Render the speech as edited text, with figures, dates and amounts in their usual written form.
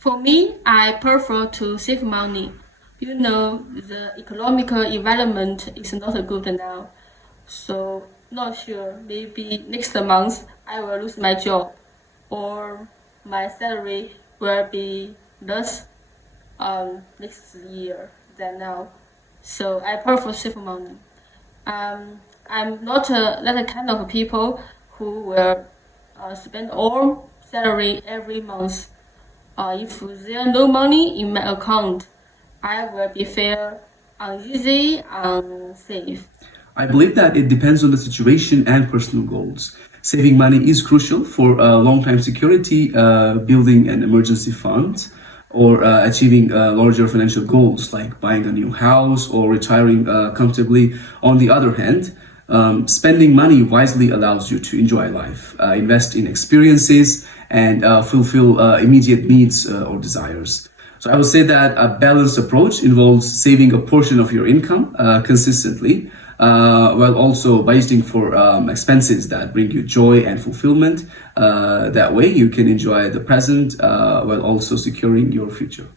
For me, I prefer to save money. You know, the economical environment is not good now. So, not sure. Maybe next month I will lose my job or my salary will be less next year than now. So, I prefer save money. I'm not that kind of people who will spend all salary every month. If there no money in my account, I will be feel uneasy and safe. I believe that it depends on the situation and personal goals. Saving money is crucial for long-time security, building an emergency fund, or achieving larger financial goals like buying a new house or retiring comfortably. On the other hand, spending money wisely allows you to enjoy life, invest in experiences, and fulfill immediate needs or desires. So I would say that a balanced approach involves saving a portion of your income consistently, while also budgeting for expenses that bring you joy and fulfillment. That way you can enjoy the present while also securing your future.